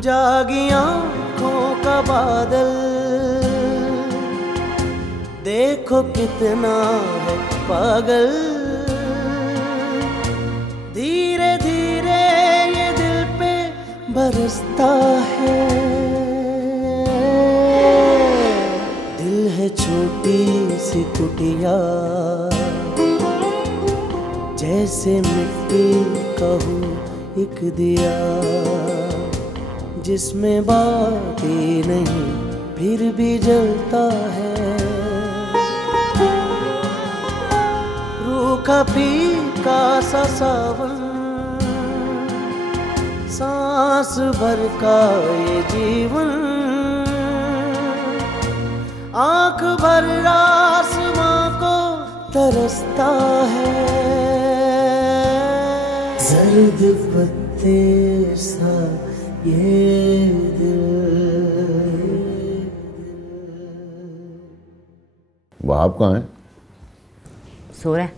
जागी आँखों का बादल, देखो कितना है पागल। धीरे धीरे ये दिल पे बरसता है। दिल है छोटी सी कुटिया, जैसे मिट्टी का हो एक दिया, जिसमें बाती नहीं फिर भी जलता है। रूखा फीका सा सावन, सांस भर का ये जीवन, आंख भर आसमां को तरसता है। जर्द पत्ते सा ये वहाब कहाँ है? सो रहा है।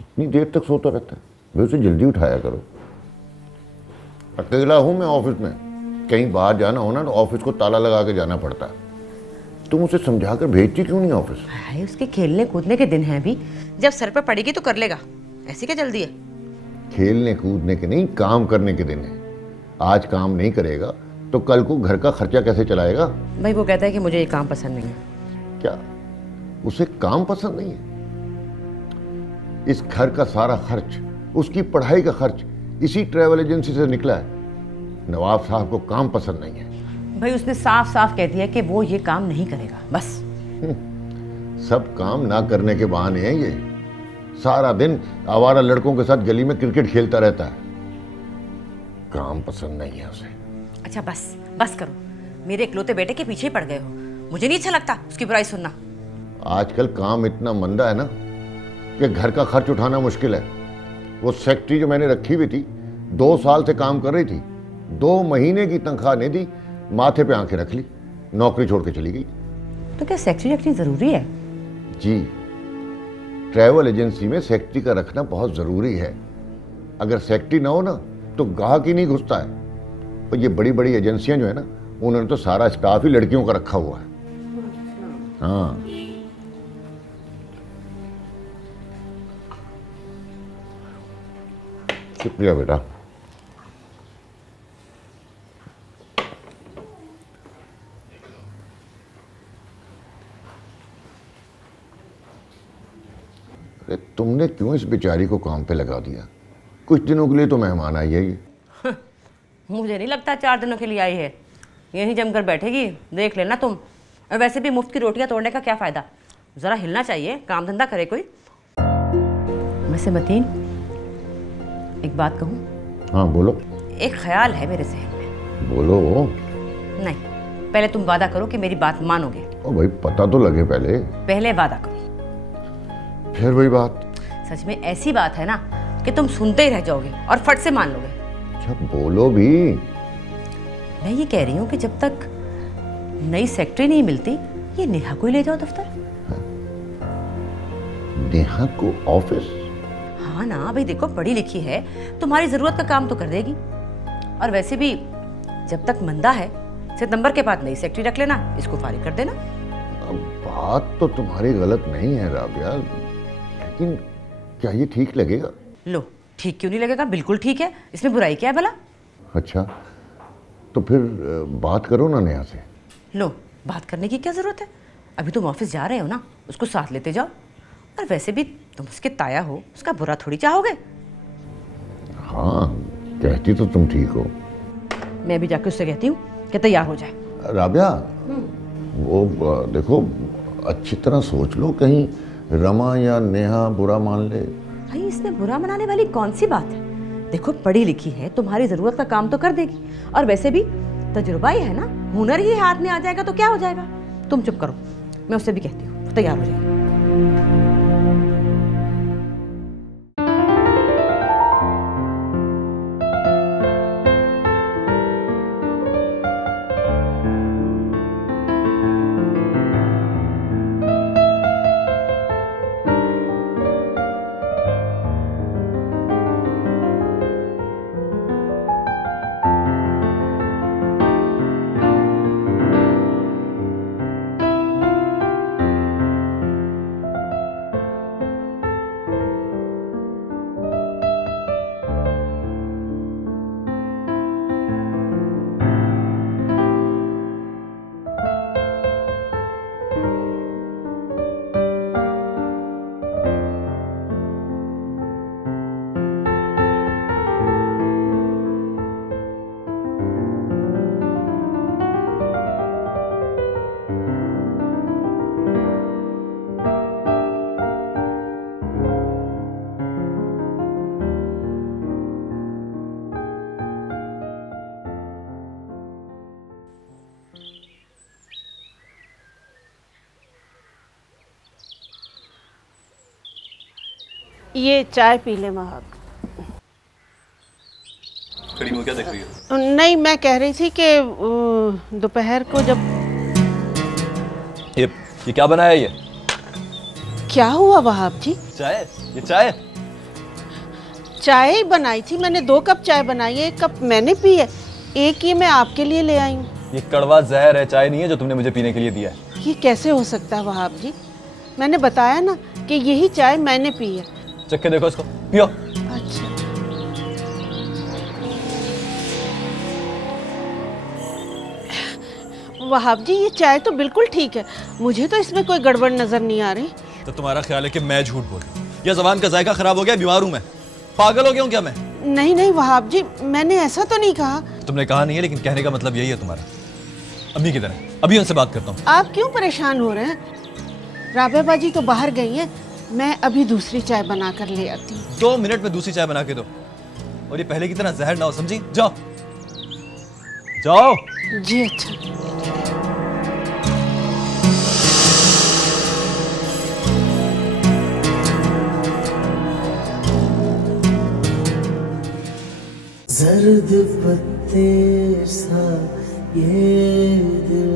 इतनी देर तक सोता रहता है? भाई उसे जल्दी उठाया करो। अकेला हूं मैं ऑफिस में, कहीं बाहर जाना हो ना तो ऑफिस को ताला लगा के जाना पड़ता है। तुम उसे समझा कर भेजती क्यों नहीं ऑफिस? हाय, उसके खेलने कूदने के दिन हैं अभी, जब सर पे पड़ेगी तो कर लेगा, ऐसी क्या जल्दी है? खेलने कूदने के नहीं, काम करने के दिन है। आज काम नहीं करेगा तो कल को घर का खर्चा कैसे चलाएगा? भाई वो कहता है कि मुझे ये काम पसंद नहीं है। क्या उसे काम पसंद नहीं है? इस घर का सारा खर्च, उसकी पढ़ाई का खर्च इसी ट्रैवल एजेंसी से निकला है। नवाब साहब को काम पसंद नहीं है। भाई उसने साफ साफ कह दिया कि वो ये काम नहीं करेगा, बस। सब काम ना करने के बहाने हैं ये। सारा दिन आवारा लड़कों के साथ गली में क्रिकेट खेलता रहता है। काम पसंद नहीं है उसे। अच्छा बस बस करो, मेरे इकलौते बेटे के पीछे ही पड़ गए हो। मुझे नहीं अच्छा लगता उसकी बुराई सुनना। आजकल काम इतना मंदा है ना कि घर का खर्च उठाना मुश्किल है। वो सेक्रेटरी जो मैंने रखी हुई थी, 2 साल से काम कर रही थी, 2 महीने की तनख्वाह नहीं दी, माथे पे आंखें रख ली, नौकरी छोड़ के चली गई। तो क्या सेक्रेटरी रखनी जरूरी है? जी, ट्रैवल एजेंसी में सेक्रेटरी का रखना बहुत जरूरी है। अगर सेक्रेटरी ना हो ना तो गाहक ही नहीं घुसता है। और ये बड़ी बड़ी एजेंसियां जो है ना, उन्होंने तो सारा स्टाफ ही लड़कियों का रखा हुआ है। हाँ, शुक्रिया बेटा। अरे तुमने क्यों इस बेचारी को काम पे लगा दिया? कुछ दिनों के लिए तो मेहमान आई है ये। मुझे नहीं लगता 4 दिनों के लिए आई है। यहीं जमकर बैठेगी, देख लेना तुम। और वैसे भी मुफ्त की रोटियां तोड़ने का क्या फायदा? जरा हिलना चाहिए, काम धंधा करे कोई। वैसे मतीन, एक बात कहूँ? हाँ बोलो। एक ख्याल है मेरे जहन में। बोलो। नहीं, पहले तुम वादा करो कि मेरी बात मानोगे। ओ भाई पता तो लगे पहले। पहले वादा करो। फिर वही बात। सच में ऐसी बात है ना कि तुम सुनते ही रह जाओगे और फट से मान लोगे। अच्छा बोलो भी। मैं ये कह रही हूँ कि जब तक नई सेक्रेटरी नहीं मिलती, ये नेहा को ही ले जाओ दफ्तर। नेहा को ऑफिस? हाँ ना भाई, देखो पढ़ी लिखी है, तुम्हारी जरूरत का काम तो कर देगी। और वैसे भी जब तक मंदा है, सितंबर के बाद नई सेक्रेटरी रख लेना, इसको फारिग कर देना। बात तो तुम्हारी गलत नहीं है राबिया, लेकिन क्या ये ठीक लगेगा? लो, ठीक क्यों नहीं लगेगा? बिल्कुल ठीक है, इसमें बुराई क्या है भला? अच्छा तो फिर बात करो ना नेहा से। लो, बात करने की क्या जरूरत है? अभी तुम ऑफिस जा रहे हो ना, उसको साथ लेते जाओ। और वैसे भी तुम उसके ताया हो, उसका बुरा थोड़ी चाहोगे। हाँ, कहती तो तुम ठीक हो। मैं भी जाके उससे कहती हूँ कि तैयार हो जाए। राबिया, वो देखो अच्छी तरह सोच लो, कहीं रमा या नेहा बुरा मान ले। भाई इसमें बुरा मनाने वाली कौन सी बात है? देखो पढ़ी लिखी है, तुम्हारी जरूरत का काम तो कर देगी। और वैसे भी तजुर्बा ही है ना, हुनर ही हाथ में आ जाएगा तो क्या हो जाएगा। तुम चुप करो, मैं उससे भी कहती हूँ तैयार हो जाएगी। ये चाय पी ले वहाब। खड़ी मुँह क्या देख रही हो? नहीं, मैं कह रही थी कि दोपहर को जब ये क्या बनाया ये? क्या हुआ वहाब जी? चाय? ये चाय? चाय ही बनाई थी मैंने, 2 कप चाय बनाई है, 1 कप मैंने पी है, 1 ये मैं आपके लिए ले आई हूँ। ये कड़वा जहर है, चाय नहीं है जो तुमने मुझे पीने के लिए दिया है। ये कैसे हो सकता है वहाब जी? मैंने बताया ना कि यही चाय मैंने पी है। चख के देखो इसको, पियो। अच्छा। वहाब जी ये चाय तो बिल्कुल ठीक है, मुझे तो इसमें कोई गड़बड़ नजर नहीं आ रही। तो तुम्हारा ख्याल है कि मैं झूठ बोल रहा हूँ या ज़बान का जायका खराब हो गया, बीमार हूँ मैं, पागल हो गया हूँ क्या मैं? नहीं नहीं वहाब जी, मैंने ऐसा तो नहीं कहा। तुमने कहा नहीं है, लेकिन कहने का मतलब यही है तुम्हारा। अम्मी किधर है? अभी उनसे बात करता हूँ। आप क्यों परेशान हो रहे हैं? राबिया बाजी तो बाहर गई है, मैं अभी दूसरी चाय बना कर ले आती हूँ। 2 मिनट में दूसरी चाय बना के दो, और ये पहले की तरह जहर ना हो, समझी? जाओ जाओ। जी अच्छा। जर्द पत्ते सा ये दिल।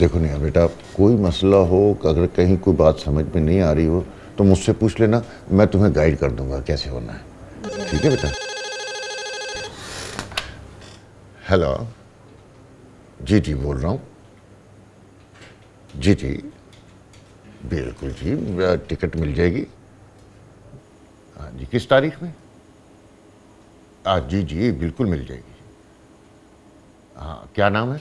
देखो नेहा बेटा, कोई मसला हो, अगर कहीं कोई बात समझ में नहीं आ रही हो तो मुझसे पूछ लेना, मैं तुम्हें गाइड कर दूंगा कैसे होना है। ठीक है बेटा? हेलो, जी जी बोल रहा हूँ। जी जी बिल्कुल जी, टिकट मिल जाएगी। हाँ जी, किस तारीख में? जी जी बिल्कुल मिल जाएगी। हाँ, क्या नाम है?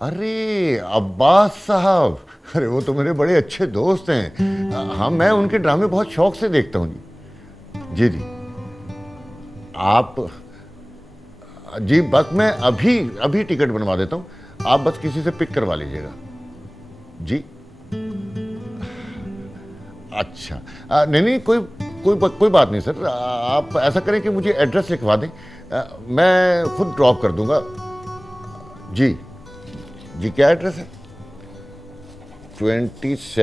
अरे अब्बास साहब, अरे वो तो मेरे बड़े अच्छे दोस्त हैं। हाँ, मैं उनके ड्रामे बहुत शौक से देखता हूँ जी। जी आप जी, बस मैं अभी टिकट बनवा देता हूँ, आप बस किसी से पिक करवा लीजिएगा जी। अच्छा, नहीं कोई बात नहीं सर। आप ऐसा करें कि मुझे एड्रेस लिखवा दें, मैं खुद ड्रॉप कर दूंगा जी। जी क्या एड्रेस है? 22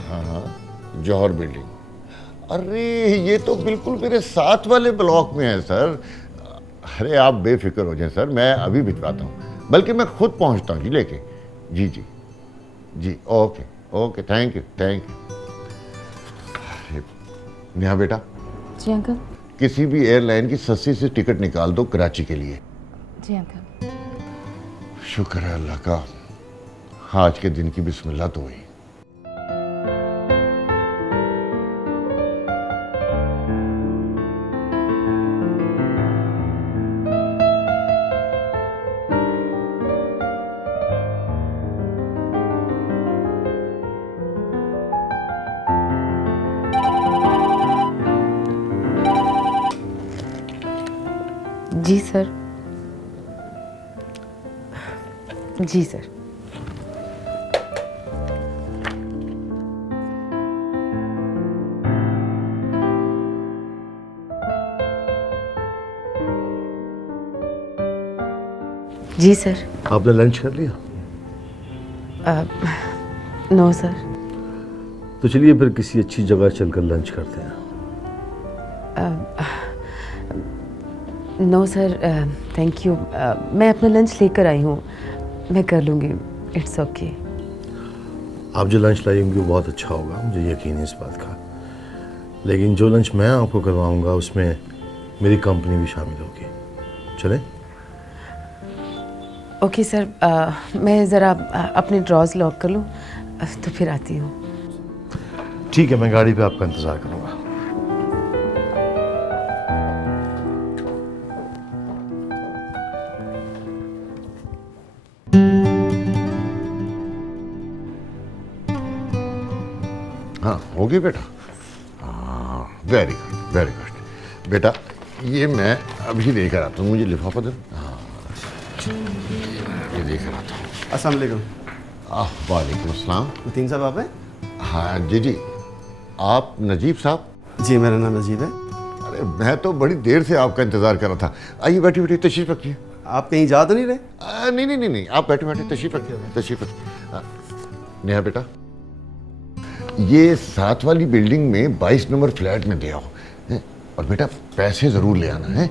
हाँ, जौहर बिल्डिंग। अरे ये तो बिल्कुल मेरे साथ वाले ब्लॉक में है सर। अरे आप बेफिक्र हो जाएं सर, मैं अभी भिजवाता हूँ, बल्कि मैं खुद पहुँचता हूँ जी लेके। जी जी जी, ओके, थैंक यू। नेहा बेटा। जी अंकल। किसी भी एयरलाइन की सस्ती सी टिकट निकाल दो कराची के लिए। जी अंकल। शुक्र है अल्लाह का, आज के दिन की बिस्मिल्लाह तो हुई। जी सर। जी सर। जी सर। आपने लंच कर लिया? No sir. तो चलिए फिर किसी अच्छी जगह चलकर लंच करते हैं। No sir, thank you. मैं अपना लंच लेकर आई हूँ, मैं कर लूँगी, इट्स ओके। आप जो लंच लाएंगे वो बहुत अच्छा होगा, मुझे यकीन है इस बात का। लेकिन जो लंच मैं आपको करवाऊँगा उसमें मेरी कंपनी भी शामिल होगी। चलें? Okay sir. मैं ज़रा अपने ड्रॉज लॉक कर लूँ तो फिर आती हूँ। ठीक है, मैं गाड़ी पे आपका इंतज़ार करूँगा। हाँ हो गई बेटा। हाँ, वेरी गुड बेटा। ये मैं अभी लेकर आता हूँ, मुझे लिफाफा दो। हाँ ये लेकर आता हूँ। अस्सलाम वालेकुम। वालेकुम अस्सलाम। मतीन साहब आप हैं? हाँ जी। आप नजीब साहब? जी मेरा नाम नजीब है। अरे मैं तो बड़ी देर से आपका इंतज़ार कर रहा था। आइए बैठिए, तशरीफ रखिए। आप कहीं जा तो नहीं रहे? नहीं, आप बैठे तशरीफ रखिए। नेहा बेटा, ये 7 वाली बिल्डिंग में 22 नंबर फ्लैट में दे आओ, और बेटा पैसे जरूर ले आना है।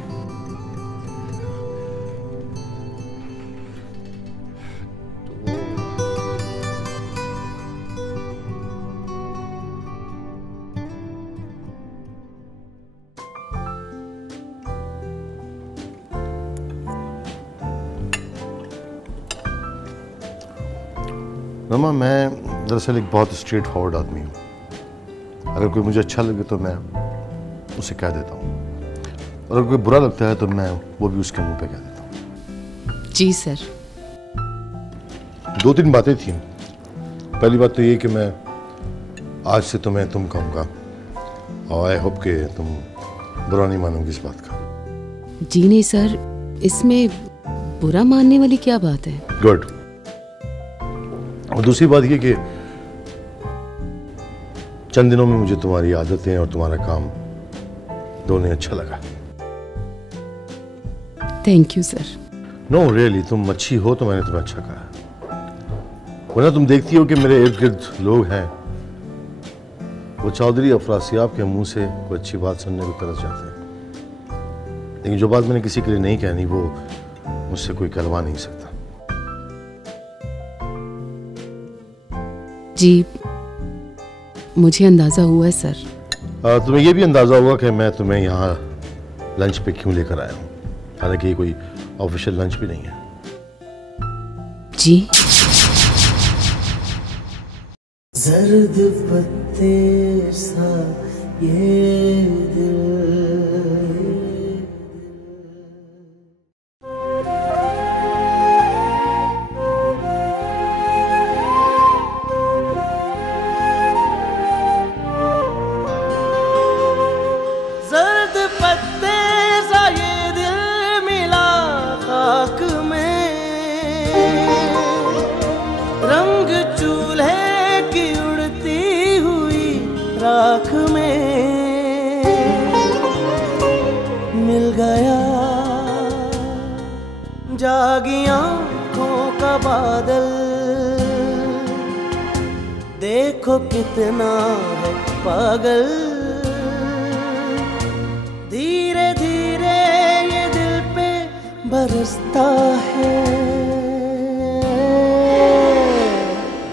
रमा, मैं दरअसल एक बहुत स्ट्रेट फॉरवर्ड आदमी हूँ। अगर कोई मुझे अच्छा लगे तो मैं उसे कह देता हूँ, और अगर कोई बुरा लगता है तो मैं वो भी उसके मुंह पे कह देता हूँ। जी सर। 2-3 बातें थी। पहली बात तो ये कि मैं आज से तुम्हें तुम कहूँगा, और आई होप कि तुम बुरा नहीं मानोगी इस बात का। जी नहीं सर, इसमें बुरा मानने वाली क्या बात है? गुड। और दूसरी बात ये कि चंद दिनों में मुझे तुम्हारी आदतें और तुम्हारा काम दोनों अच्छा लगा। Thank you sir. No really, तुम अच्छी हो तो मैंने तुम्हें अच्छा कहा। वरना तुम देखती हो कि मेरे इर्द गिर्द लोग हैं, वो चौधरी अफरासियाब के मुंह से कोई अच्छी बात सुनने को तरस जाते हैं, लेकिन जो बात मैंने किसी के लिए नहीं कहनी वो मुझसे कोई करवा नहीं सकता। जी मुझे अंदाजा हुआ है सर। तुम्हें ये भी अंदाजा होगा कि मैं तुम्हें यहाँ लंच पे क्यों लेकर आया हूँ, हालांकि ये कोई ऑफिशियल लंच भी नहीं है। जी जर्द पत्ते सा ये दिल गया, जागी आंखों का बादल, देखो कितना है पागल। धीरे धीरे ये दिल पे बरसता है,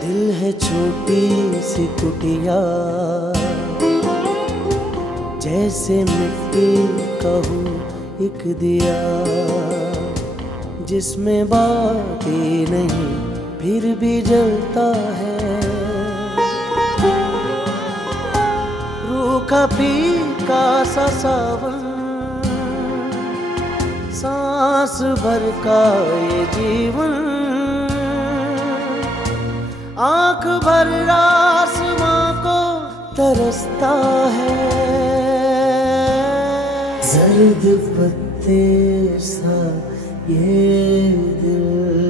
दिल है छोटी सी कुटिया, जैसे मिट्टी का हूँ एक दिया, जिसमें बाती नहीं फिर भी जलता है। रूखा फीका सा सावन, सांस भर का ये जीवन, आंख भर आसमां को तरसता है। जर्द पत्ते सा ये दिल